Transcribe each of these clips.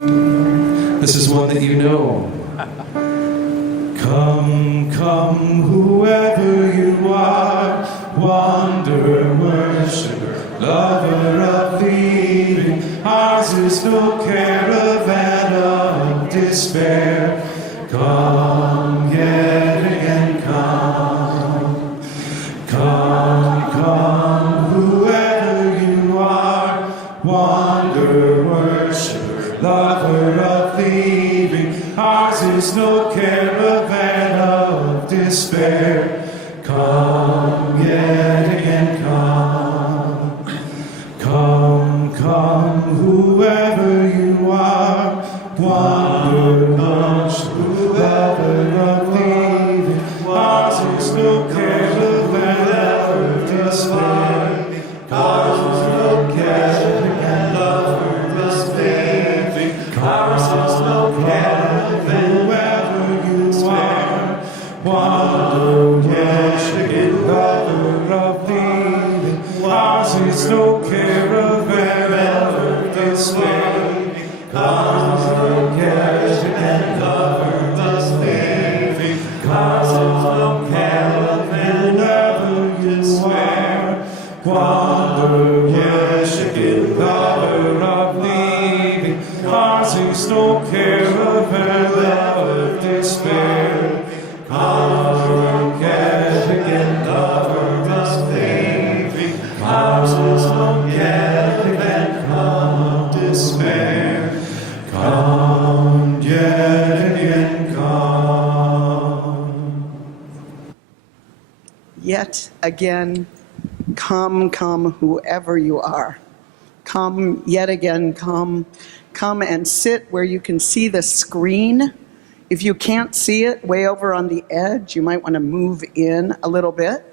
This is one that you know. Come, come, whoever you are, wanderer, worshiper, lover of the evening. Ours is no caravan of despair. Come, yet again, come. Come, come, whoever you are, wanderer, worshiper, lover of the evening. Ours is no caravan of despair. Come, yet again, come. Come, come, whoever you are, wanderer, worshiper, lover of the evening. Ours is no caravan of despair. Ours is no caravan of despair. Ours is no caravan. Whoever you are, wanderer, worshiper, lover of the evening. Ours is no caravan of despair. Ours is no caravan of despair. Ours is no caravan. Whoever you are, wanderer, worshiper, lover of the evening. Ours is no caravan of despair. Come, get again, lover of despair. Ours is no caravan of despair. Come, yet again, come. Yet again, come, come, whoever you are. Come, yet again, come. Come and sit where you can see the screen. If you can't see it way over on the edge, you might want to move in a little bit.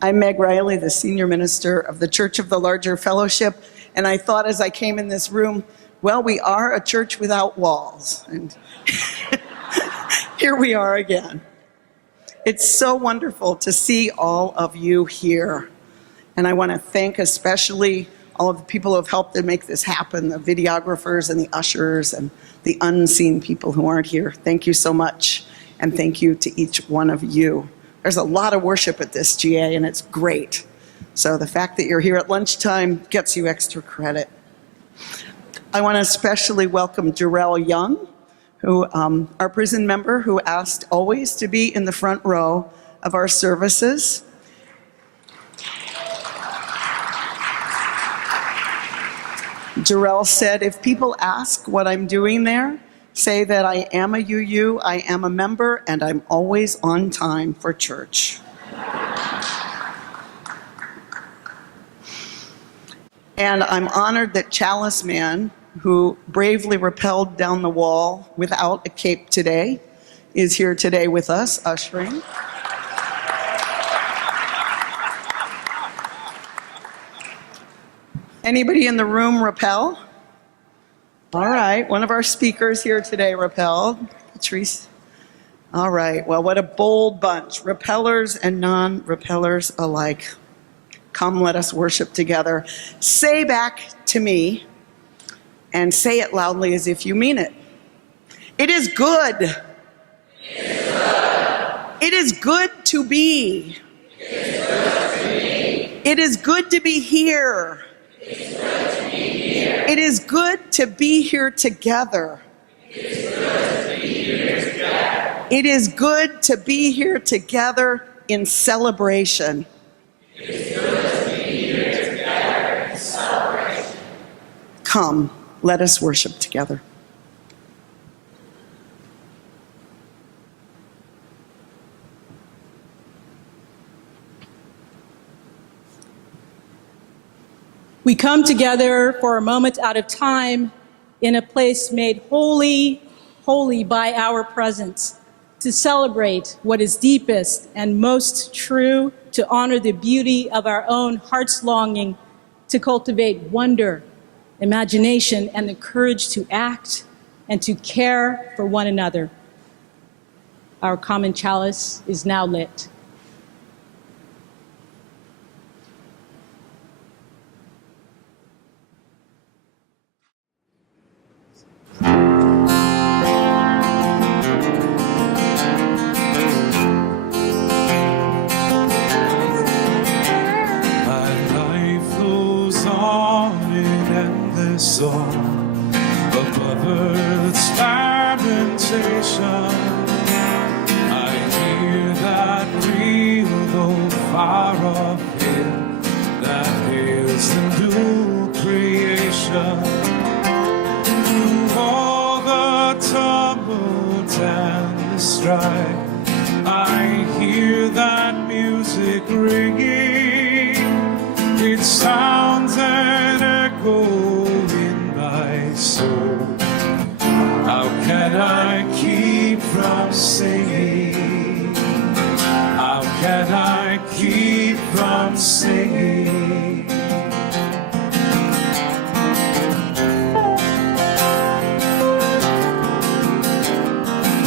I'm Meg Riley, the senior minister of the Church of the Larger Fellowship, and I thought as I came in this room, well, we are a church without walls, and here we are again. It's so wonderful to see all of you here, and I want to thank especially all of the people who have helped to make this happen, the videographers and the ushers and the unseen people who aren't here. Thank you so much, and thank you to each one of you. There's a lot of worship at this GA, and it's great. So the fact that you're here at lunchtime gets you extra credit. I want to especially welcome Jarrell Young, who our prison member who asked always to be in the front row of our services. Jarrell said, if people ask what I'm doing there, say that I am a UU, I am a member, and I'm always on time for church. And I'm honored that Chalice Man, who bravely rappelled down the wall without a cape today, is here today with us, ushering. Anybody in the room rappel? All right, one of our speakers here today rappelled, Patrice. All right, well, what a bold bunch, rappellers and non-rappellers alike. Come, let us worship together. Say back to me, and say it loudly as if you mean it. It is good. It is good. It is good to be. It is good to be. It is good to be here. It is good to be here. It is good to be here together. It is good to be here together. It is good to be here together in celebration. It is good to be here together in celebration. Come, let us worship together. We come together for a moment out of time in a place made holy, holy by our presence, to celebrate what is deepest and most true, to honor the beauty of our own heart's longing, to cultivate wonder, imagination, and the courage to act and to care for one another. Our common chalice is now lit. sensation. I hear that real though far off hymn that hails the new creation. Through all the tumult and the strife, I hear that music ringing. It sounds and echoes in my soul. How can I keep from singing? How can I keep from singing?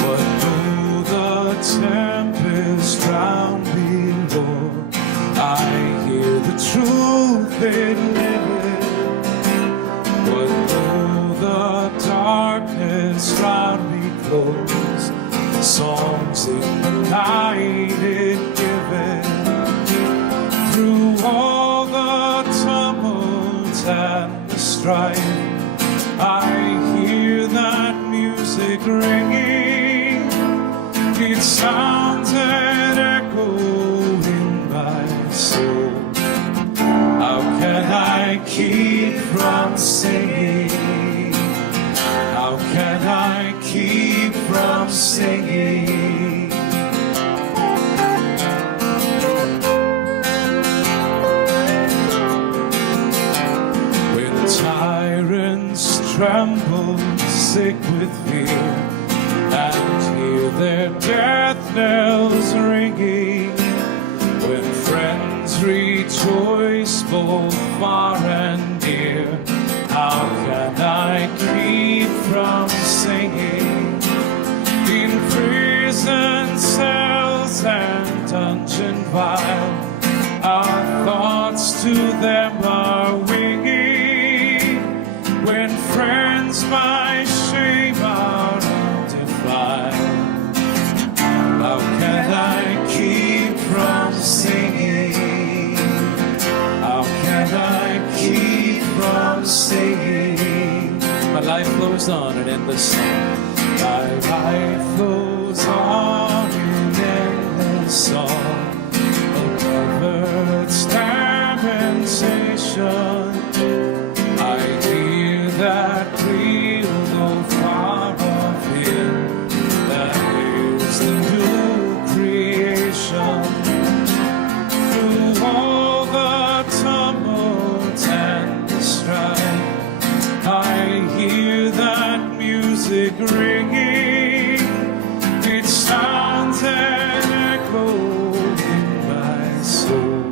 But though the tempest drown me, Lord, I hear the truth in living. But though the darkness round me close, songs in the night it giveth. Through all the tumult and the strife, I hear that music ringing. It sounds and echoes in my soul. How can I keep from singing? How can I keep from singing? When tyrants tremble, sick with fear, and hear their death knells ringing, when friends rejoice both far and near, how can I keep from singing? In prison cells and dungeon vile, our thoughts to them are winging. When friends by shame are undefiled, how can I keep from singing? How can I keep from singing? My life flows on an endless song. My life flows on in endless song. A lover's lamentation. I hear that real though far off hymn that is the new creation. Through all the tumult and the strife, I hear that music ringing. It sounds and echoes in my soul.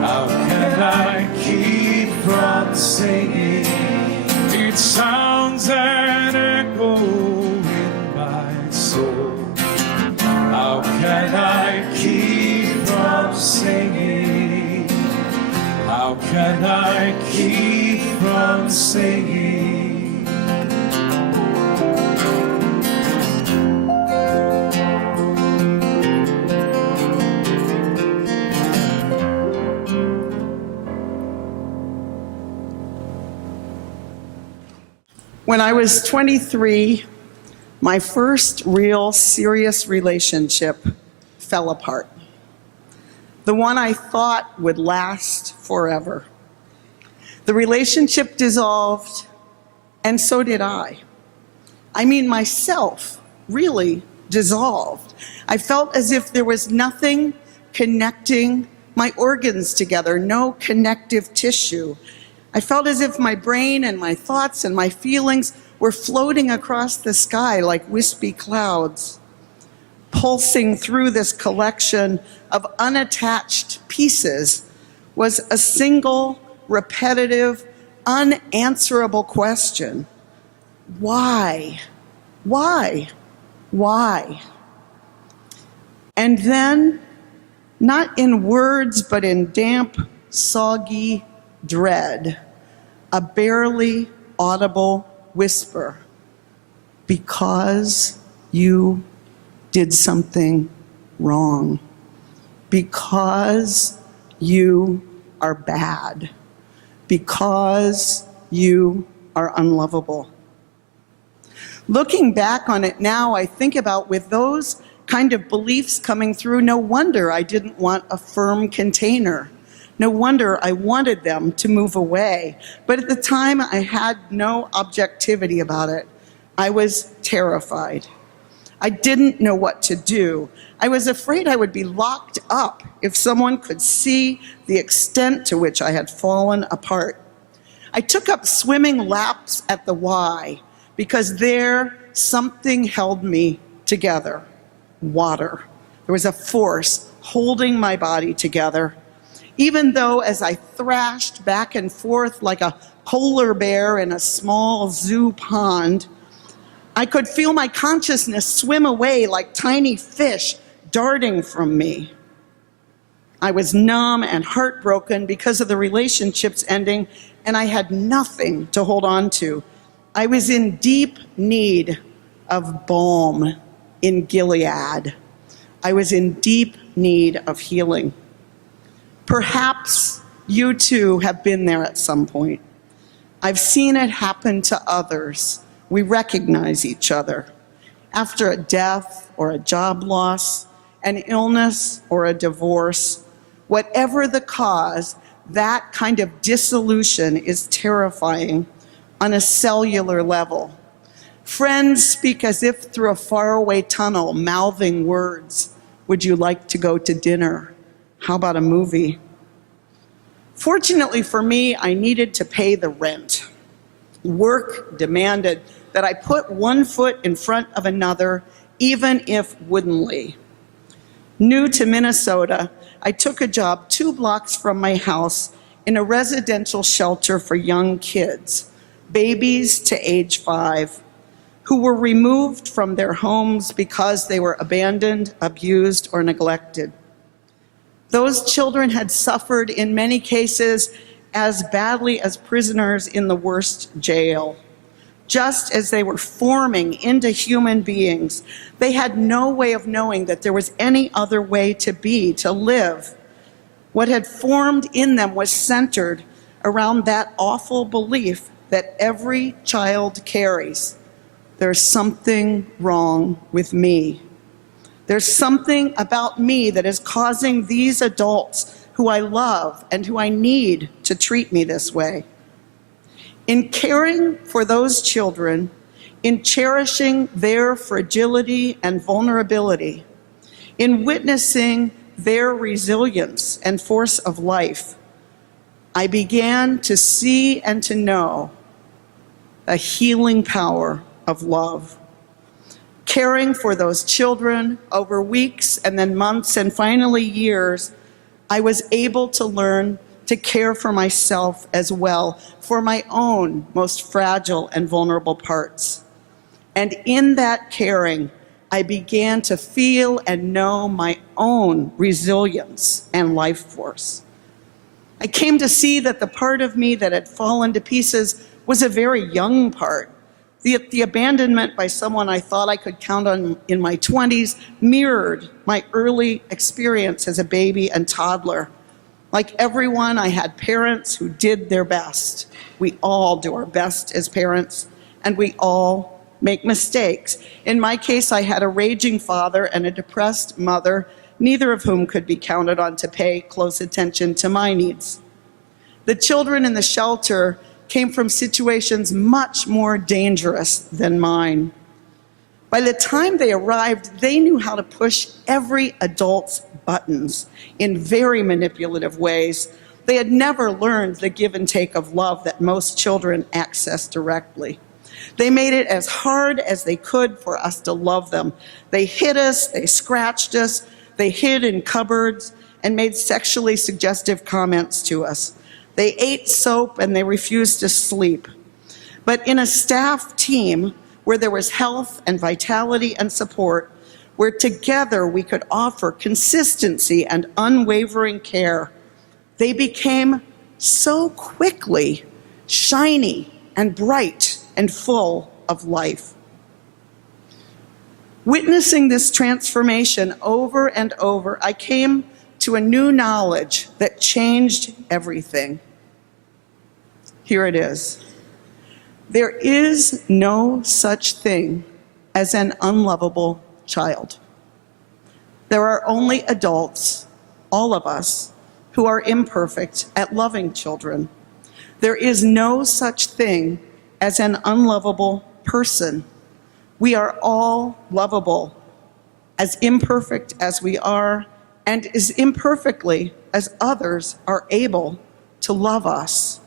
How can I keep from singing? It sounds and echoes in my soul. How can I keep from singing? How can I keep from singing? When I was 23, my first real serious relationship fell apart. The one I thought would last forever. The relationship dissolved, and so did I. I mean, myself really dissolved. I felt as if there was nothing connecting my organs together, no connective tissue. I felt as if my brain and my thoughts and my feelings were floating across the sky like wispy clouds. Pulsing through this collection of unattached pieces was a single, repetitive, unanswerable question. Why? Why? Why? And then, not in words, but in damp, soggy dread, a barely audible whisper, because you did something wrong, because you are bad, because you are unlovable. Looking back on it now, I think about with those kind of beliefs coming through, no wonder I didn't want a firm container. No wonder I wanted them to move away. But at the time, I had no objectivity about it. I was terrified. I didn't know what to do. I was afraid I would be locked up if someone could see the extent to which I had fallen apart. I took up swimming laps at the Y because there something held me together. Water. There was a force holding my body together. Even though as I thrashed back and forth like a polar bear in a small zoo pond, I could feel my consciousness swim away like tiny fish darting from me. I was numb and heartbroken because of the relationships ending, and I had nothing to hold on to. I was in deep need of balm in Gilead. I was in deep need of healing. Perhaps you too have been there at some point. I've seen it happen to others. We recognize each other. After a death or a job loss, an illness or a divorce, whatever the cause, that kind of dissolution is terrifying on a cellular level. Friends speak as if through a faraway tunnel, mouthing words. Would you like to go to dinner? How about a movie? Fortunately for me, I needed to pay the rent. Work demanded that I put one foot in front of another, even if woodenly. New to Minnesota, I took a job 2 blocks from my house in a residential shelter for young kids, babies to age 5, who were removed from their homes because they were abandoned, abused, or neglected. Those children had suffered, in many cases, as badly as prisoners in the worst jail. Just as they were forming into human beings, they had no way of knowing that there was any other way to be, to live. What had formed in them was centered around that awful belief that every child carries. There's something wrong with me. There's something about me that is causing these adults who I love and who I need to treat me this way. In caring for those children, in cherishing their fragility and vulnerability, in witnessing their resilience and force of life, I began to see and to know a healing power of love. Caring for those children over weeks and then months and finally years, I was able to learn to care for myself as well, for my own most fragile and vulnerable parts. And in that caring, I began to feel and know my own resilience and life force. I came to see that the part of me that had fallen to pieces was a very young part. The abandonment by someone I thought I could count on in my 20s mirrored my early experience as a baby and toddler. Like everyone, I had parents who did their best. We all do our best as parents, and we all make mistakes. In my case, I had a raging father and a depressed mother, neither of whom could be counted on to pay close attention to my needs. The children in the shelter came from situations much more dangerous than mine. By the time they arrived, they knew how to push every adult's buttons in very manipulative ways. They had never learned the give and take of love that most children access directly. They made it as hard as they could for us to love them. They hit us, they scratched us, they hid in cupboards, and made sexually suggestive comments to us. They ate soap and they refused to sleep. But in a staff team where there was health and vitality and support, where together we could offer consistency and unwavering care, they became so quickly shiny and bright and full of life. Witnessing this transformation over and over, I came to a new knowledge that changed everything. Here it is. There is no such thing as an unlovable child. There are only adults, all of us, who are imperfect at loving children. There is no such thing as an unlovable person. We are all lovable, as imperfect as we are, and as imperfectly as others are able to love us.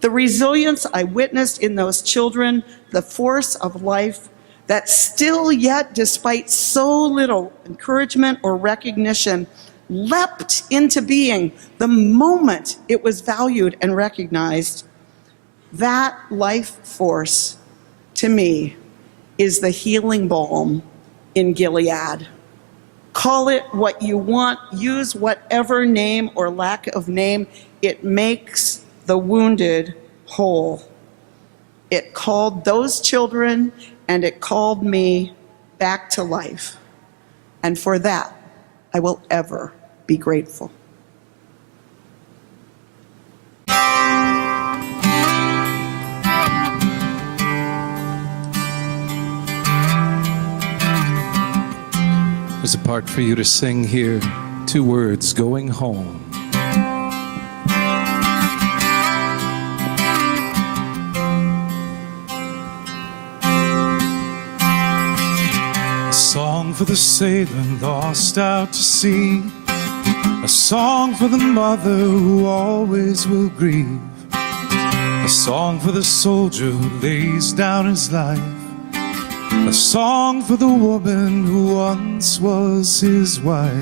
The resilience I witnessed in those children, the force of life that still yet, despite so little encouragement or recognition, leapt into being the moment it was valued and recognized. That life force, to me, is the healing balm in Gilead. Call it what you want, use whatever name or lack of name, it makes the wounded whole. It called those children and it called me back to life. And for that, I will ever be grateful. There's a part for you to sing here. 2 words, going home. A song for the sailor lost out to sea. A song for the mother who always will grieve. A song for the soldier who lays down his life. A song for the woman who once was his wife.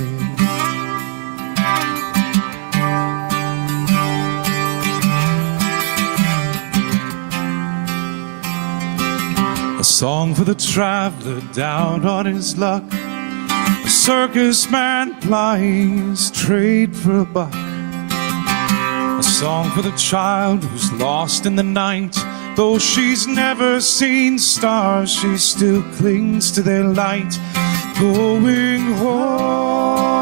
A song for the traveler down on his luck. A circus man plying his trade for a buck. A song for the child who's lost in the night. Though she's never seen stars, she still clings to their light. Going home,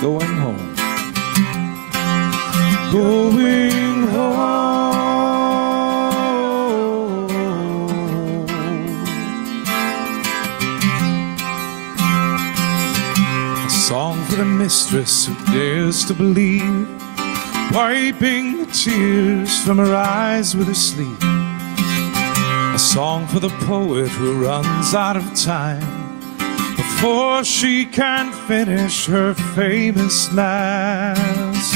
going home, going home. A song for the mistress who dares to believe, wiping the tears from her eyes with her sleeve. A song for the poet who runs out of time before she can finish her famous lines.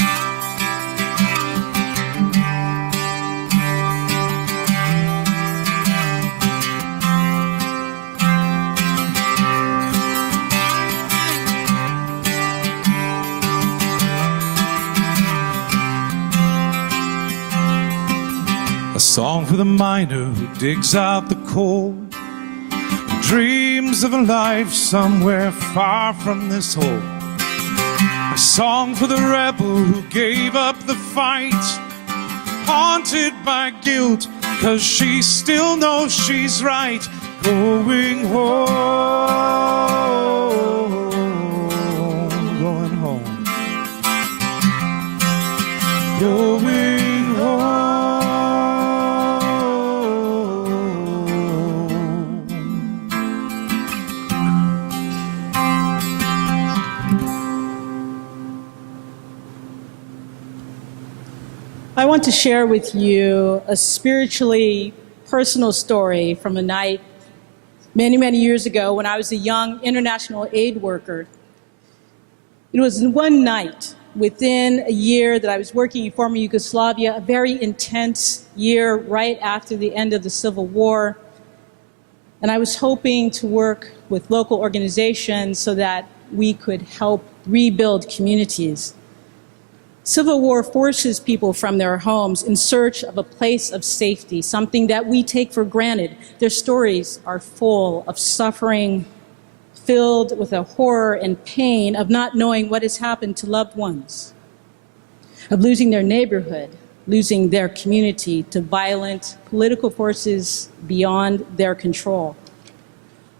A song for the miner who digs out the coal and dreams of a life somewhere far from this hole. A song for the rebel who gave up the fight, haunted by guilt, 'cause she still knows she's right. Going home, going home, going home. I want to share with you a spiritually personal story from a night many, many years ago when I was a young international aid worker. It was one night within a year that I was working in former Yugoslavia, a very intense year right after the end of the Civil War. And I was hoping to work with local organizations so that we could help rebuild communities. Civil war forces people from their homes in search of a place of safety, something that we take for granted. Their stories are full of suffering, filled with a horror and pain of not knowing what has happened to loved ones, of losing their neighborhood, losing their community to violent political forces beyond their control.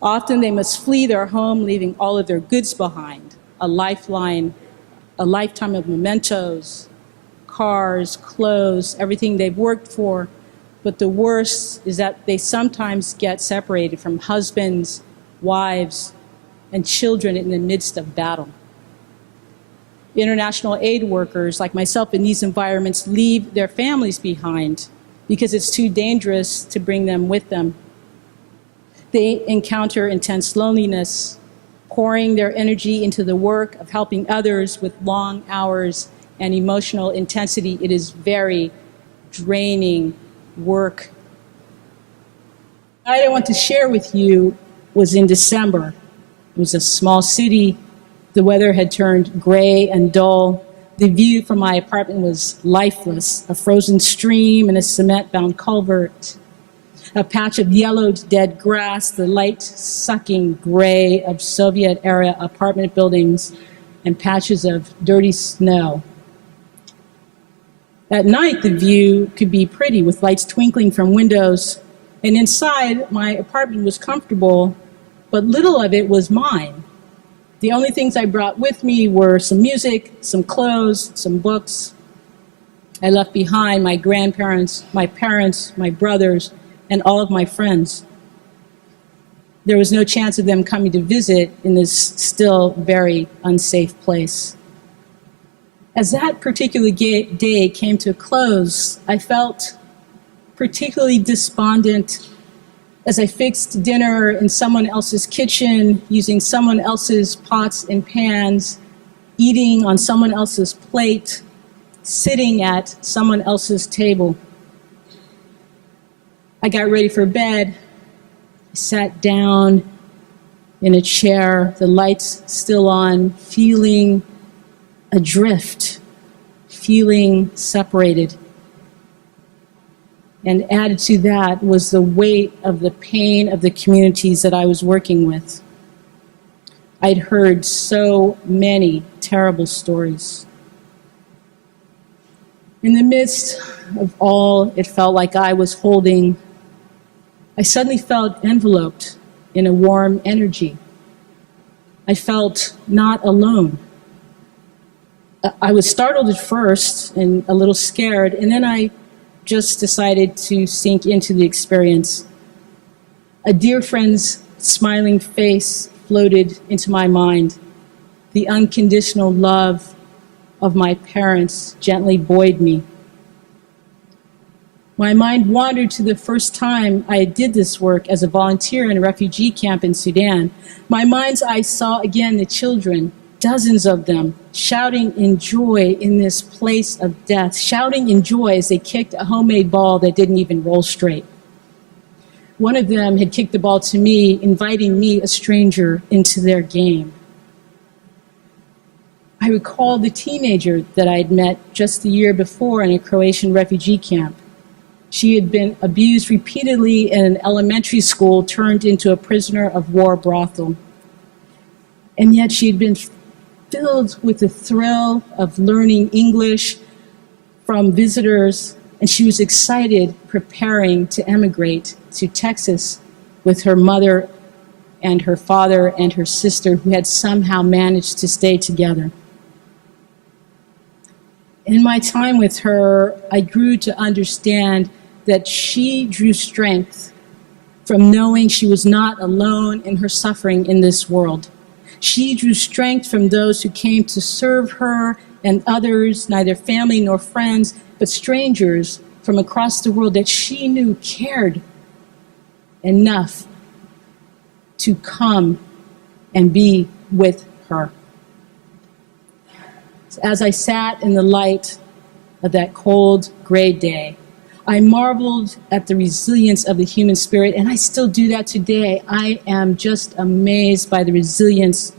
Often they must flee their home, leaving all of their goods behind, a lifeline, a lifetime of mementos, cars, clothes, everything they've worked for. But the worst is that they sometimes get separated from husbands, wives, and children in the midst of battle. International aid workers like myself in these environments leave their families behind because it's too dangerous to bring them with them. They encounter intense loneliness, pouring their energy into the work of helping others with long hours and emotional intensity. It is very draining work. I want to share with you was in December. It was a small city. The weather had turned gray and dull. The view from my apartment was lifeless, a frozen stream and a cement-bound culvert, a patch of yellowed dead grass, the light-sucking gray of Soviet-era apartment buildings, and patches of dirty snow. At night, the view could be pretty with lights twinkling from windows, and inside, my apartment was comfortable, but little of it was mine. The only things I brought with me were some music, some clothes, some books. I left behind my grandparents, my parents, my brothers, and all of my friends. There was no chance of them coming to visit in this still very unsafe place. As that particular day came to a close, I felt particularly despondent as I fixed dinner in someone else's kitchen, using someone else's pots and pans, eating on someone else's plate, sitting at someone else's table. I got ready for bed. I sat down in a chair, the lights still on, feeling adrift, feeling separated. And added to that was the weight of the pain of the communities that I was working with. I'd heard so many terrible stories. In the midst of all it felt like I was holding, I suddenly felt enveloped in a warm energy. I felt not alone. I was startled at first and a little scared, and then I just decided to sink into the experience. A dear friend's smiling face floated into my mind. The unconditional love of my parents gently buoyed me. My mind wandered to the first time I did this work as a volunteer in a refugee camp in Sudan. My mind's eye saw again the children, dozens of them, shouting in joy in this place of death, shouting in joy as they kicked a homemade ball that didn't even roll straight. One of them had kicked the ball to me, inviting me, a stranger, into their game. I recalled the teenager that I'd met just the year before in a Croatian refugee camp. She had been abused repeatedly in an elementary school, turned into a prisoner of war brothel. And yet she had been filled with the thrill of learning English from visitors, and she was excited, preparing to emigrate to Texas with her mother and her father and her sister, who had somehow managed to stay together. In my time with her, I grew to understand that she drew strength from knowing she was not alone in her suffering in this world. She drew strength from those who came to serve her and others, neither family nor friends, but strangers from across the world that she knew cared enough to come and be with her. As I sat in the light of that cold, gray day, I marveled at the resilience of the human spirit, and I still do that today. I am just amazed by the resilience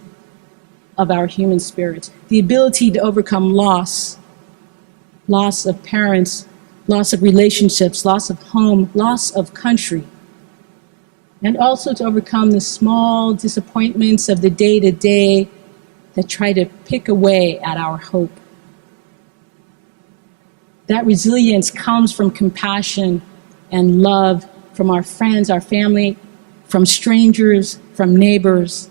of our human spirit, the ability to overcome loss of parents, loss of relationships, loss of home, loss of country, and also to overcome the small disappointments of the day-to-day that try to pick away at our hope. That resilience comes from compassion and love from our friends, our family, from strangers, from neighbors.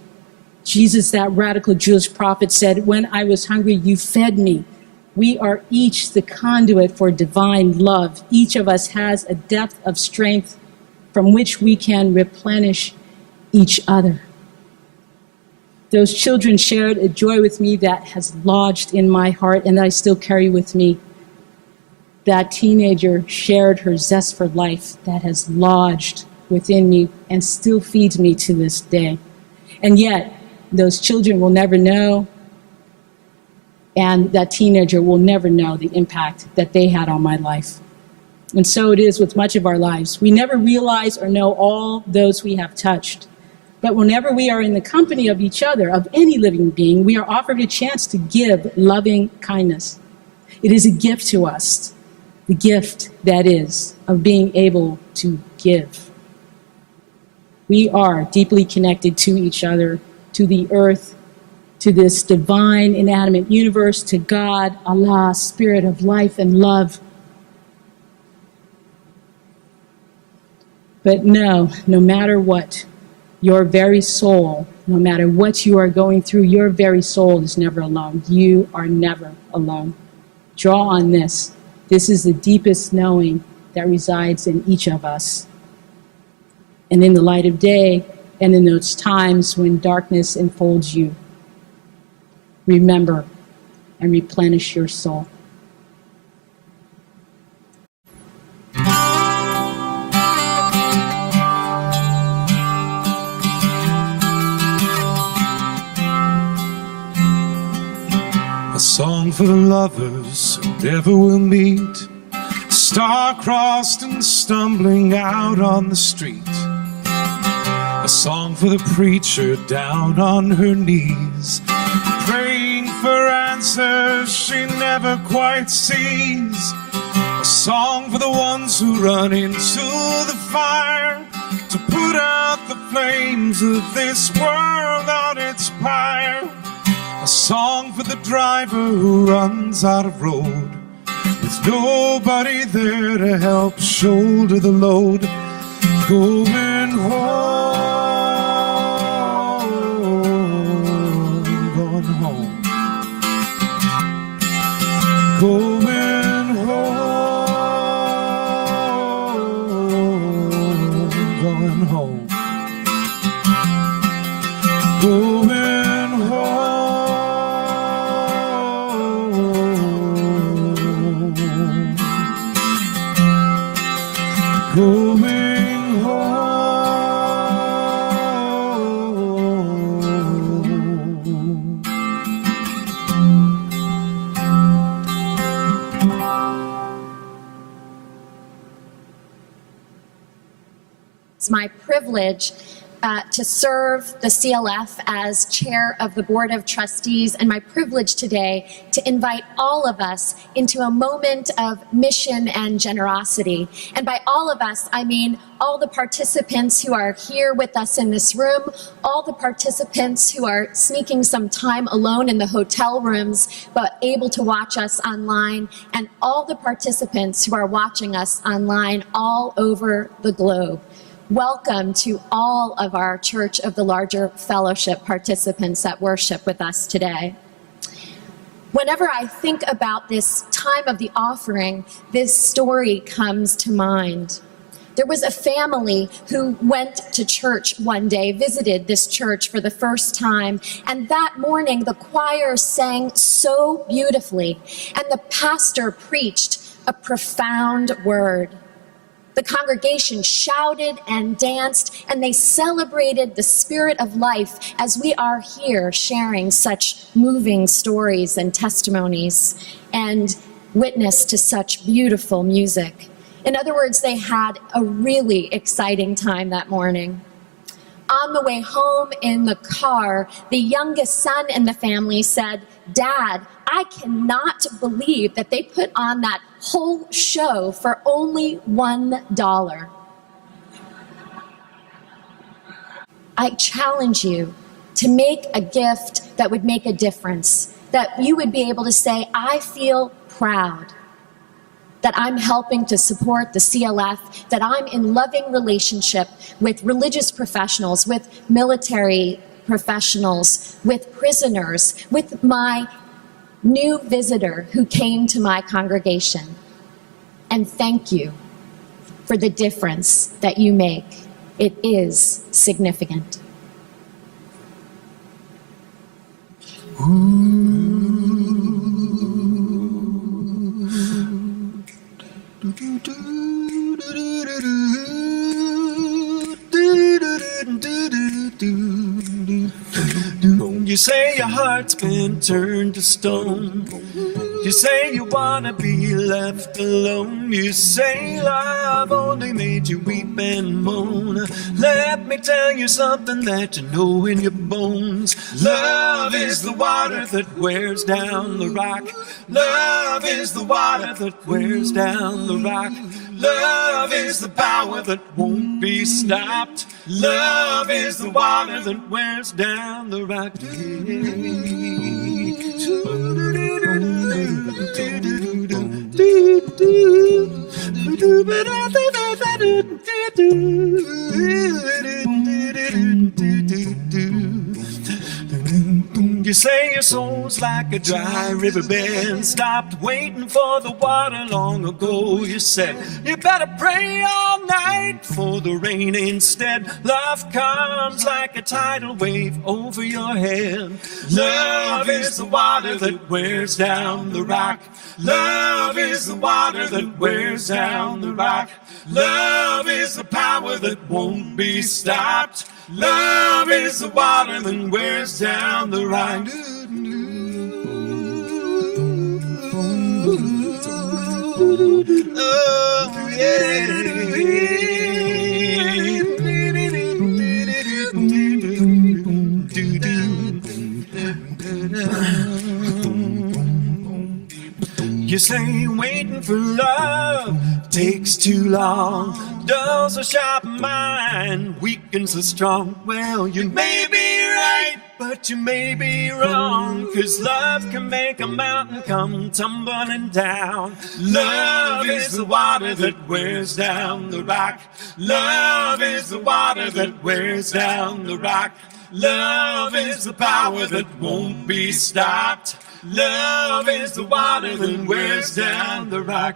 Jesus, that radical Jewish prophet, said, "When I was hungry, you fed me. We are each the conduit for divine love. Each of us has a depth of strength from which we can replenish each other. Those children shared a joy with me that has lodged in my heart and that I still carry with me. That teenager shared her zest for life that has lodged within me and still feeds me to this day. And yet, those children will never know, and that teenager will never know the impact that they had on my life. And so it is with much of our lives. We never realize or know all those we have touched. But whenever we are in the company of each other, of any living being, we are offered a chance to give loving kindness. It is a gift to us, the gift that is of being able to give. We are deeply connected to each other, to the earth, to this divine, inanimate universe, to God, Allah, spirit of life and love. But no matter what, your very soul, no matter what you are going through, your very soul is never alone. You are never alone. Draw on this. This is the deepest knowing that resides in each of us. And in the light of day, and in those times when darkness enfolds you, remember and replenish your soul. A song for the lovers who never will meet, star-crossed and stumbling out on the street. A song for the preacher down on her knees, praying for answers she never quite sees. A song for the ones who run into the fire to put out the flames of this world on its pyre. A song for the driver who runs out of road with nobody there to help shoulder the load. Going home, going home, going home, going home, going going home. It's my privilege to serve the CLF as chair of the Board of Trustees, and my privilege today to invite all of us into a moment of mission and generosity. And by all of us, I mean all the participants who are here with us in this room, all the participants who are sneaking some time alone in the hotel rooms but able to watch us online, and all the participants who are watching us online all over the globe. Welcome to all of our Church of the Larger Fellowship participants that worship with us today. Whenever I think about this time of the offering, this story comes to mind. There was a family who went to church one day, visited this church for the first time, and that morning the choir sang so beautifully, and the pastor preached a profound word. The congregation shouted and danced, and they celebrated the spirit of life as we are here sharing such moving stories and testimonies and witness to such beautiful music. In other words, they had a really exciting time that morning. On the way home in the car, the youngest son in the family said, "Dad, I cannot believe that they put on that whole show for only $1. I challenge you to make a gift that would make a difference, that you would be able to say, I feel proud that I'm helping to support the CLF, that I'm in loving relationship with religious professionals, with military professionals, with prisoners, with my new visitor who came to my congregation. And thank you for the difference that you make. It is significant. You say your heart's been turned to stone. You say you wanna be left alone. You say love only made you weep and moan. Let me tell you something that you know in your bones. Love is the water that wears down the rock. Love is the water that wears down the rock. Love is the power that won't be stopped. Love is the water that wears down the rock. You say your soul's like a dry riverbed, stopped waiting for the water long ago. You said you better pray all night for the rain instead. Love comes like a tidal wave over your head. Love is the water that wears down the rock. Love is the water that wears down the rock. Love is the power that won't be stopped. Love is the water that wears down the rock. Oh, yeah. You say waiting for love takes too long. Dulls a sharp mind, weakens the strong. Well, you may be right, but you may be wrong. 'Cause love can make a mountain come tumbling down. Love is the water that wears down the rock. Love is the water that wears down the rock. Love is the power that won't be stopped. Love is the water that wears down the rock.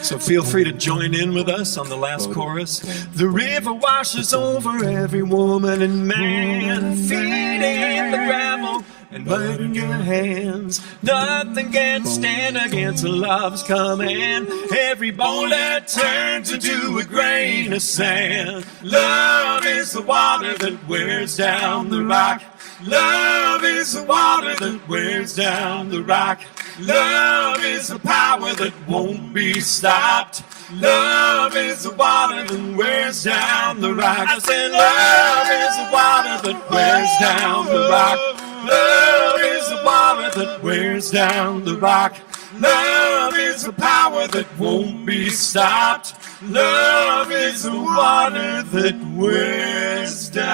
So feel free to join in with us on the last chorus. The river washes over every woman and man, feet in the gravel and mud in your hands. Nothing can stand against love's command. Every boulder turns into a grain of sand. Love is the water that wears down the rock. Love is the water that wears down the rock. Love is the power that won't be stopped. Love is the water that wears down the rock. I said love is the water that wears down the rock. Love is the water that wears down the rock. Love is the power that won't be stopped. Love is the water that wears down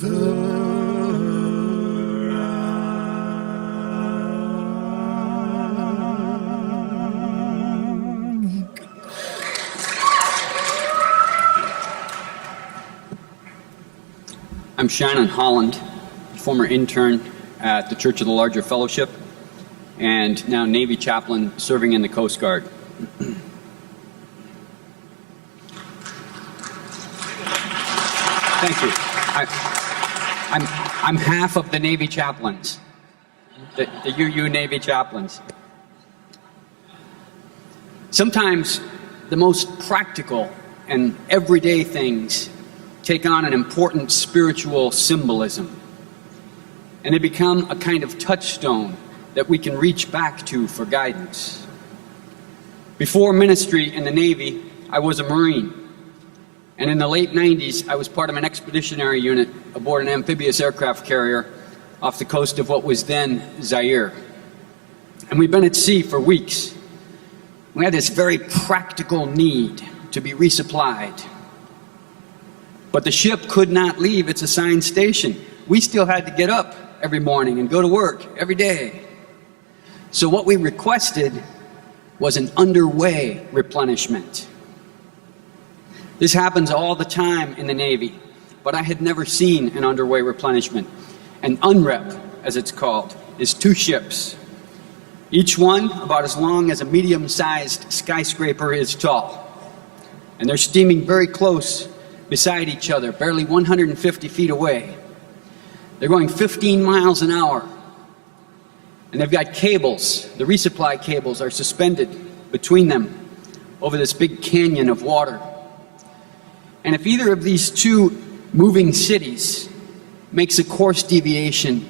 the rock. I'm Seanan, Holland, former intern at the Church of the Larger Fellowship, and now Navy chaplain serving in the Coast Guard. Thank you. I'm half of the Navy chaplains, the UU Navy chaplains. Sometimes the most practical and everyday things take on an important spiritual symbolism, and they become a kind of touchstone that we can reach back to for guidance. Before ministry in the Navy, I was a Marine. And in the late 90s, I was part of an expeditionary unit aboard an amphibious aircraft carrier off the coast of what was then Zaire. And we'd been at sea for weeks. We had this very practical need to be resupplied. But the ship could not leave its assigned station. We still had to get up every morning and go to work every day. So what we requested was an underway replenishment. This happens all the time in the Navy, but I had never seen an underway replenishment. An UNREP, as it's called, is 2 ships, each one about as long as a medium-sized skyscraper is tall. And they're steaming very close beside each other, barely 150 feet away. They're going 15 miles an hour. And they've got cables. The resupply cables are suspended between them over this big canyon of water. And if either of these 2 moving cities makes a course deviation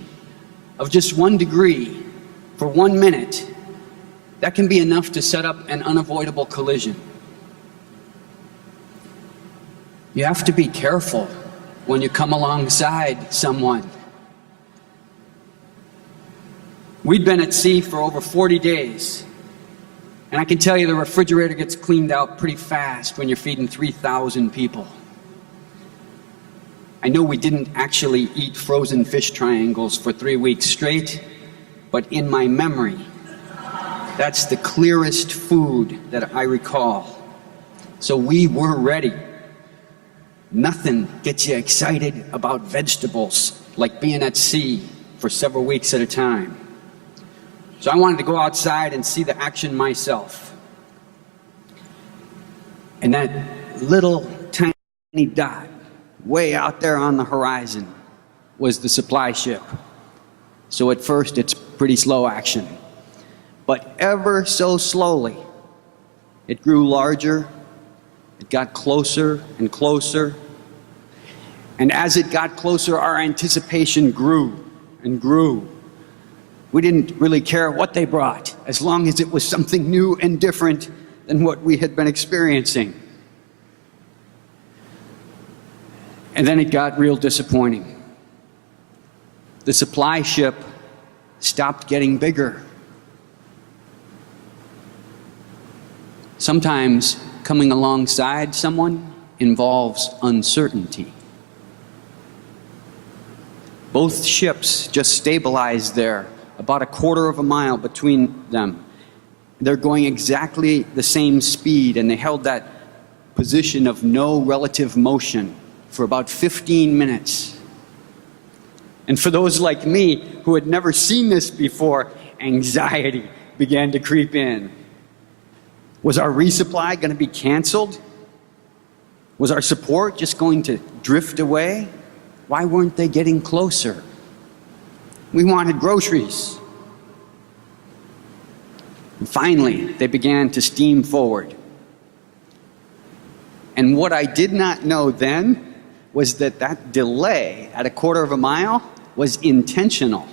of just 1 degree for 1 minute, that can be enough to set up an unavoidable collision. You have to be careful when you come alongside someone. We'd been at sea for over 40 days, and I can tell you the refrigerator gets cleaned out pretty fast when you're feeding 3,000 people. I know we didn't actually eat frozen fish triangles for 3 weeks straight, but in my memory, that's the clearest food that I recall. So we were ready. Nothing gets you excited about vegetables like being at sea for several weeks at a time. So I wanted to go outside and see the action myself. And that little tiny dot way out there on the horizon was the supply ship. So at first it's pretty slow action. But ever so slowly, it grew larger, it got closer and closer. And as it got closer, our anticipation grew and grew. We didn't really care what they brought, as long as it was something new and different than what we had been experiencing. And then it got real disappointing. The supply ship stopped getting bigger. Sometimes coming alongside someone involves uncertainty. Both ships just stabilized there, about 1/4 mile between them. They're going exactly the same speed, and they held that position of no relative motion for about 15 minutes. And for those like me who had never seen this before, anxiety began to creep in. Was our resupply going to be canceled? Was our support just going to drift away? Why weren't they getting closer? We wanted groceries. And finally, they began to steam forward. And what I did not know then was that that delay at 1/4 mile was intentional.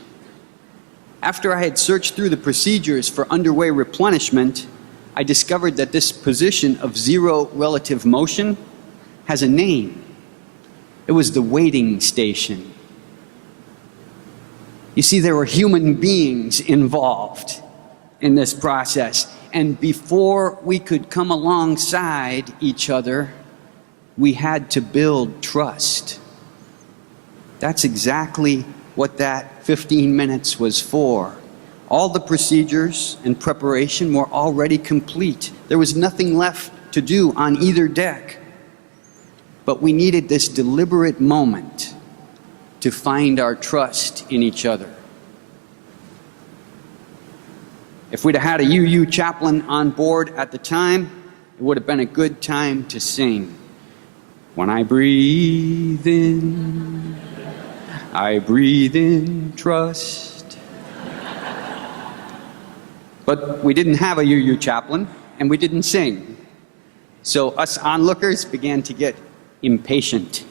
After I had searched through the procedures for underway replenishment, I discovered that this position of zero relative motion has a name. It was the waiting station. You see, there were human beings involved in this process, and before we could come alongside each other, we had to build trust. That's exactly what that 15 minutes was for. All the procedures and preparation were already complete. There was nothing left to do on either deck. But we needed this deliberate moment to find our trust in each other. If we'd have had a UU chaplain on board at the time, it would have been a good time to sing. When I breathe in, I breathe in trust. But we didn't have a UU chaplain, and we didn't sing. So us onlookers began to get impatient.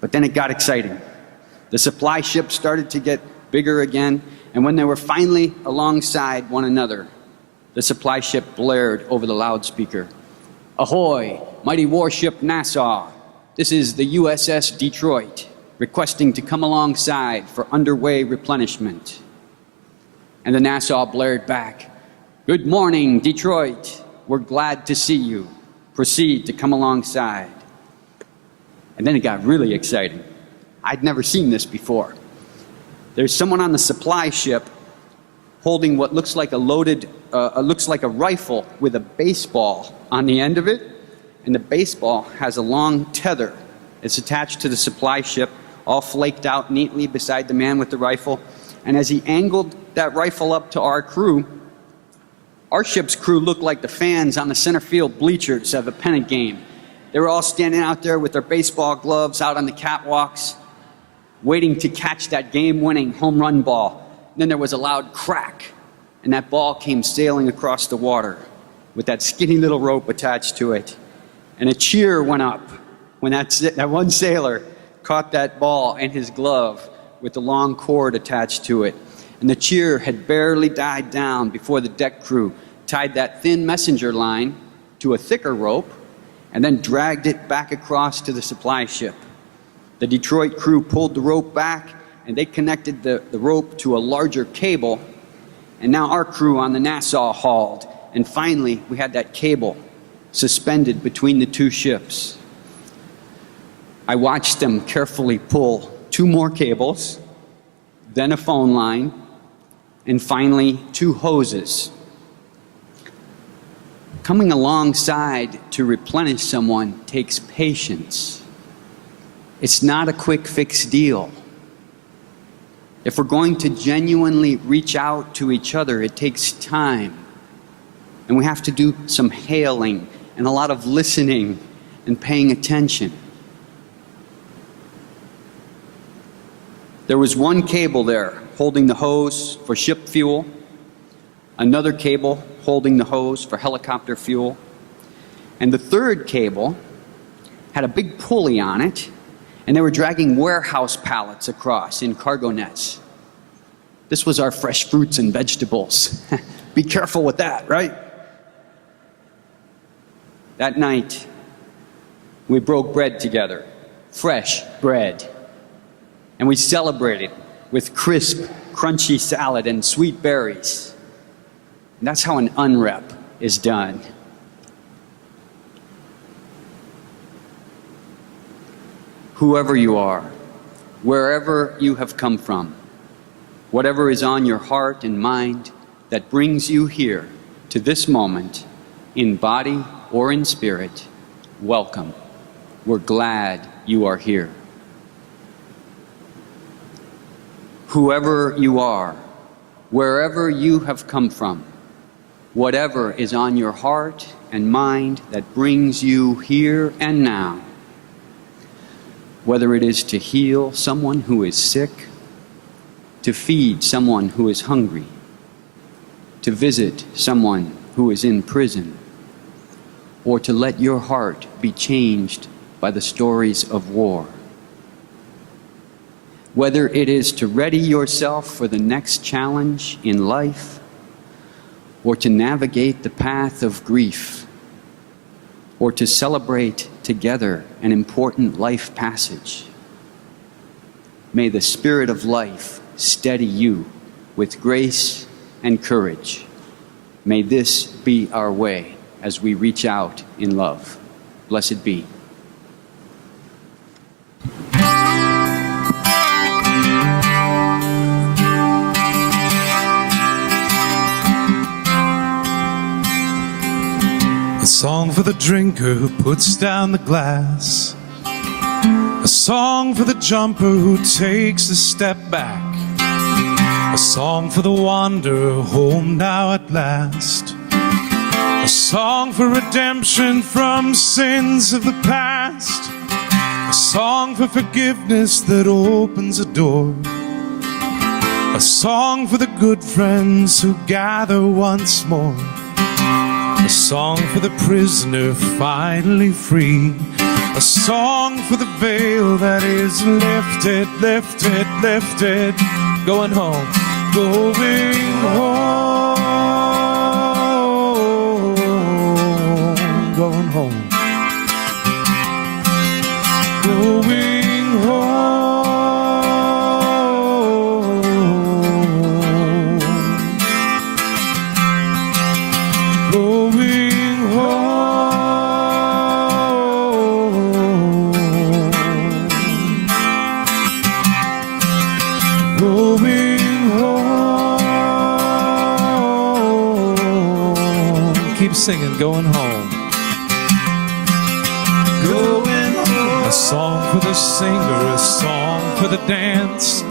But then it got exciting. The supply ship started to get bigger again, and when they were finally alongside one another, The supply ship blared over the loudspeaker. Ahoy, mighty warship Nassau. This is the USS Detroit, requesting to come alongside for underway replenishment. And the Nassau blared back, good morning, Detroit. We're glad to see you. Proceed to come alongside. And then it got really exciting. I'd never seen this before. There's someone on the supply ship holding what looks like a rifle with a baseball on the end of it, and the baseball has a long tether. It's attached to the supply ship, all flaked out neatly beside the man with the rifle. And as he angled that rifle up to our crew, our ship's crew looked like the fans on the center field bleachers of a pennant game. They were all standing out there with their baseball gloves out on the catwalks, waiting to catch that game-winning home run ball. And then there was a loud crack, and that ball came sailing across the water with that skinny little rope attached to it. And a cheer went up when that one sailor caught that ball in his glove with the long cord attached to it. And the cheer had barely died down before the deck crew tied that thin messenger line to a thicker rope and then dragged it back across to the supply ship. The Detroit crew pulled the rope back, and they connected the rope to a larger cable, and now our crew on the Nassau hauled, and finally we had that cable suspended between the two ships. I watched them carefully pull 2 more cables, then a phone line, and finally 2 hoses. Coming alongside to replenish someone takes patience. It's not a quick fix deal. If we're going to genuinely reach out to each other, it takes time. And we have to do some hailing and a lot of listening and paying attention. There was one cable there holding the hose for ship fuel, another cable holding the hose for helicopter fuel, and the third cable had a big pulley on it, and they were dragging warehouse pallets across in cargo nets. This was our fresh fruits and vegetables. Be careful with that, right? That night, we broke bread together, fresh bread, and we celebrated with crisp, crunchy salad and sweet berries. And that's how an unrep is done. Whoever you are, wherever you have come from, whatever is on your heart and mind that brings you here to this moment, in body or in spirit, welcome. We're glad you are here. Whoever you are, wherever you have come from, whatever is on your heart and mind that brings you here and now, whether it is to heal someone who is sick, to feed someone who is hungry, to visit someone who is in prison, or to let your heart be changed by the stories of war. Whether it is to ready yourself for the next challenge in life, or to navigate the path of grief, or to celebrate together an important life passage, may the Spirit of life steady you with grace and courage. May this be our way as we reach out in love. Blessed be. A song for the drinker who puts down the glass. A song for the jumper who takes a step back. A song for the wanderer home now at last. A song for redemption from sins of the past. A song for forgiveness that opens a door. A song for the good friends who gather once more. A song for the prisoner finally free. A song for the veil that is lifted, lifted, lifted. Going home, going home. home. Going home. Going home. Going home. Keep singing, going home. Going home. A song for the singer, a song for the dance,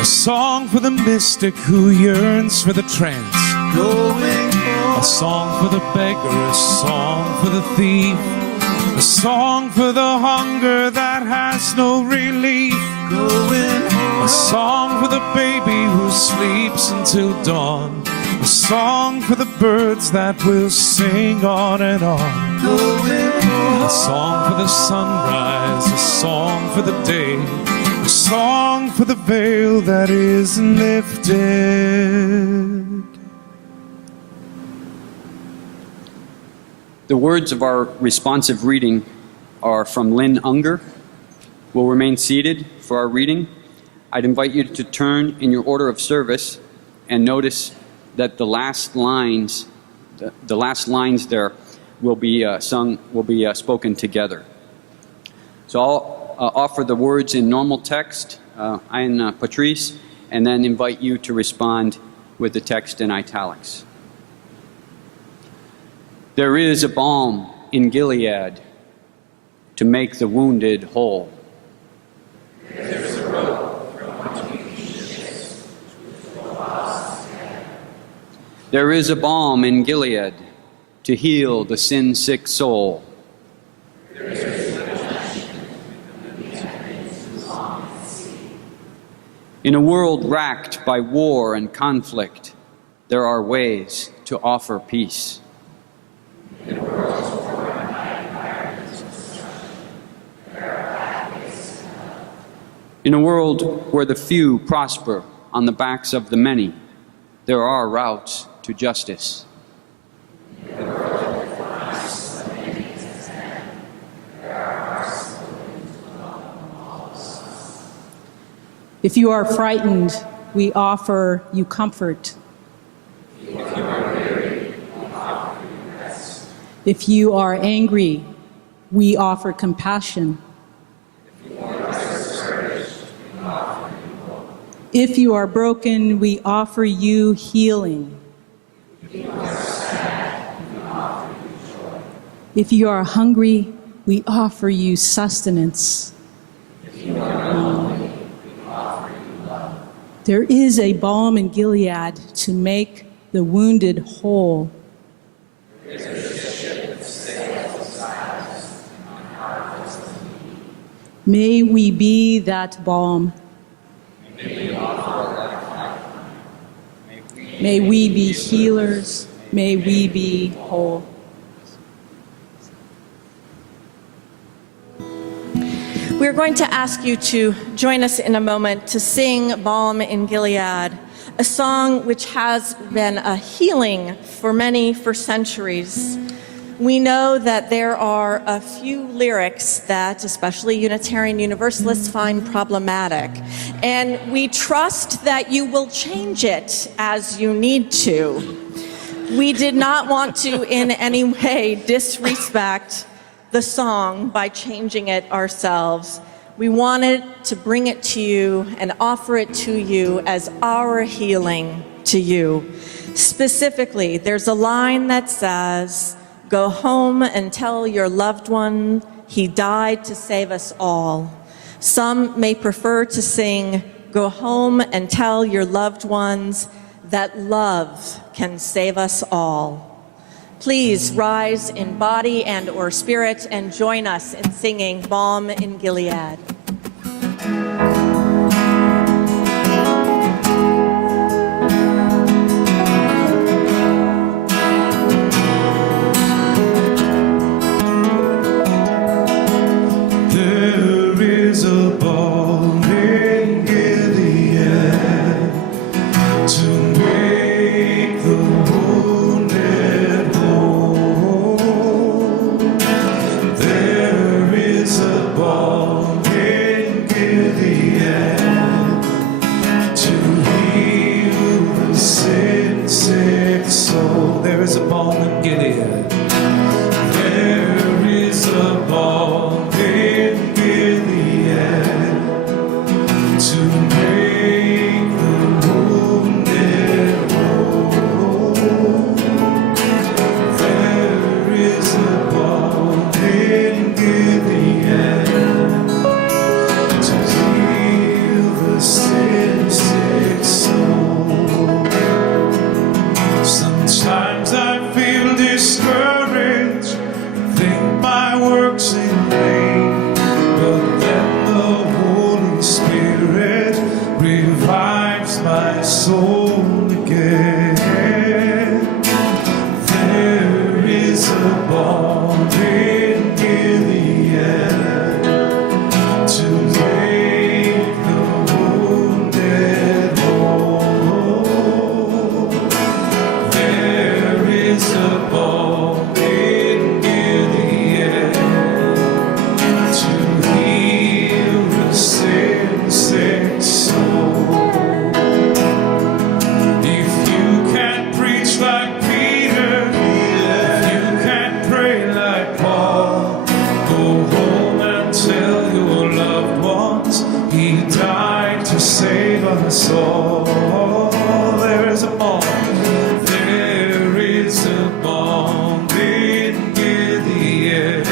a song for the mystic who yearns for the trance. Going home. A song for the beggar, a song for the thief, a song for the hunger that has no relief. Going home. A song for the baby who sleeps until dawn, a song for the birds that will sing on and on. Going home. A song for the sunrise, a song for the day, a song for the veil that is lifted. The words of our responsive reading are from Lynn Ungar. We'll remain seated for our reading. I'd invite you to turn in your order of service and notice that the last lines there will be spoken together. So I'll offer the words in normal text, I and Patrice, and then invite you to respond with the text in italics. There is a balm in Gilead to make the wounded whole. There is a road between ships to the lost man. There is a balm in Gilead to heal the sin-sick soul. There is a connection between the long and sea. In a world racked by war and conflict, there are ways to offer peace. In a world torn by environmental destruction, there are pathways to help. In a world where the few prosper on the backs of the many, there are routes to justice. In a world where Christ the many is men, there are hearts willing to welcome all of us. If you are frightened, we offer you comfort. If you are weary, we offer you rest. If you are angry, we offer compassion. If you are discouraged, we offer you hope. If you are broken, we offer you healing. If you are sad, we offer you joy. If you are hungry, we offer you sustenance. If you are lonely, we offer you love. There is a balm in Gilead to make the wounded whole. There is a ship that sails silence on harvest of need. May we be that balm. May we offer our life. May we be healers. May we be whole. We're going to ask you to join us in a moment to sing Balm in Gilead, a song which has been a healing for many for centuries. We know that there are a few lyrics that especially Unitarian Universalists find problematic, and we trust that you will change it as you need to. We did not want to in any way disrespect the song by changing it ourselves. We wanted to bring it to you and offer it to you as our healing to you. Specifically, there's a line that says, "Go home and tell your loved one he died to save us all." Some may prefer to sing, "Go home and tell your loved ones that love can save us all." Please rise in body and or spirit and join us in singing Balm in Gilead. There is a balm in Gilead to make the wounded whole. my works in vain, but then the Holy Spirit revives my soul again. There is a balm in Gilead to make the wounded whole. There is a balm in Gilead to heal the sin-sick soul. If you can't preach like Peter, if you can't pray like Paul, go home and tell your loved ones He died to save us all. There is a balm. There is a balm in Gilead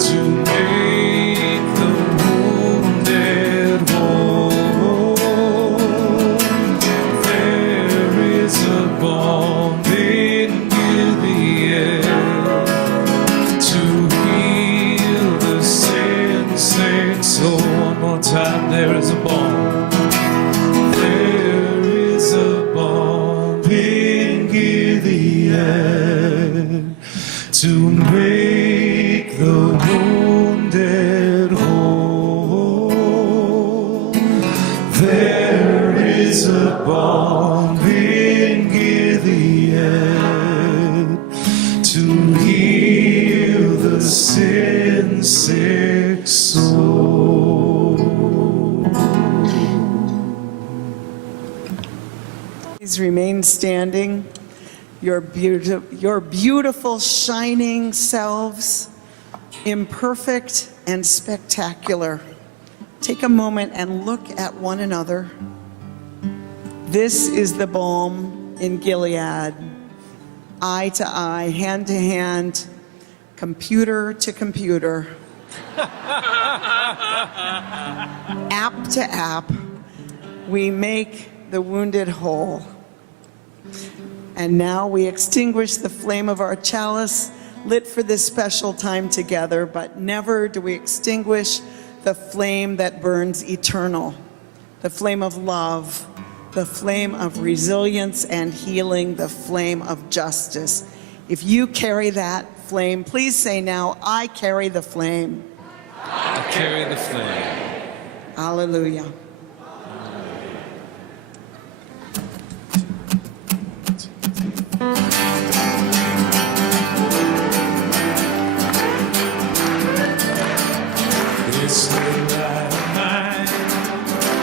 to make the wounded whole. There is a balm in Gilead to heal the sin-sick soul. One more time, there is a balm. There is a balm in Gilead to make the wounded whole. There is a balm in Gilead to heal the sin-sick soul. Please remain standing. Your beautiful, shining selves, imperfect and spectacular. Take a moment and look at one another. This is the balm in Gilead. Eye to eye, hand to hand, computer to computer, app to app, we make the wounded whole. And now we extinguish the flame of our chalice, lit for this special time together, but never do we extinguish the flame that burns eternal, the flame of love, the flame of resilience and healing, the flame of justice. If you carry that flame, please say now, I carry the flame. I carry the flame. Hallelujah. This little light of mine,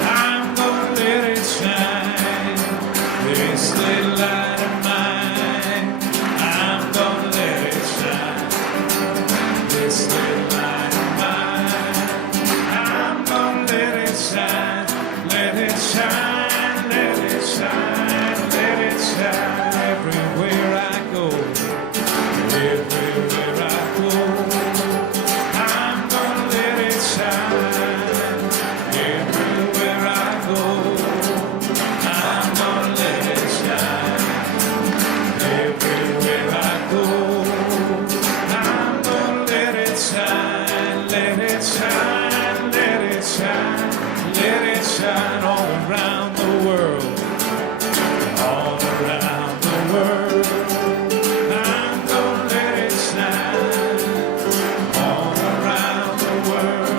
I'm gonna let it shine. This little light of mine, I'm gonna let it shine. This little light of mine, I'm gonna let it shine. Let it shine, let it shine, let it shine everywhere I go. Everywhere I go. Everywhere I go, I'm gonna let it shine. Everywhere I go, I'm gonna let it shine. Let it shine, let it shine, let it shine all around the world. All around the world, I'm gonna let it shine. All around the world.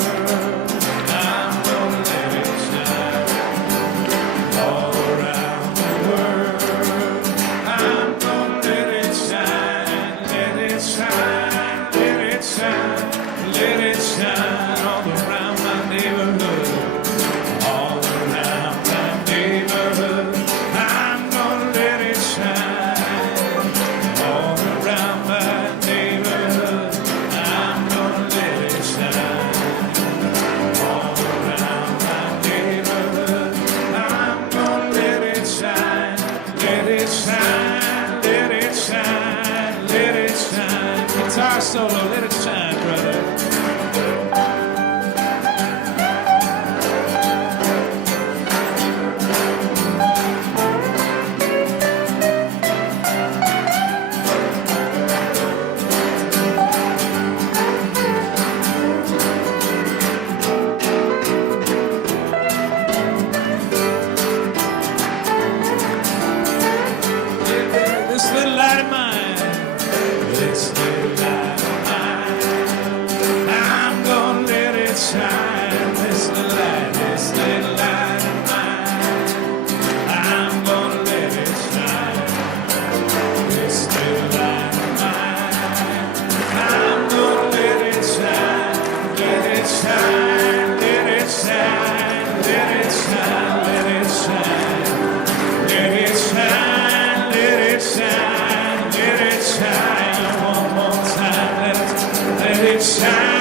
Solo, let it shine, brother. benediction.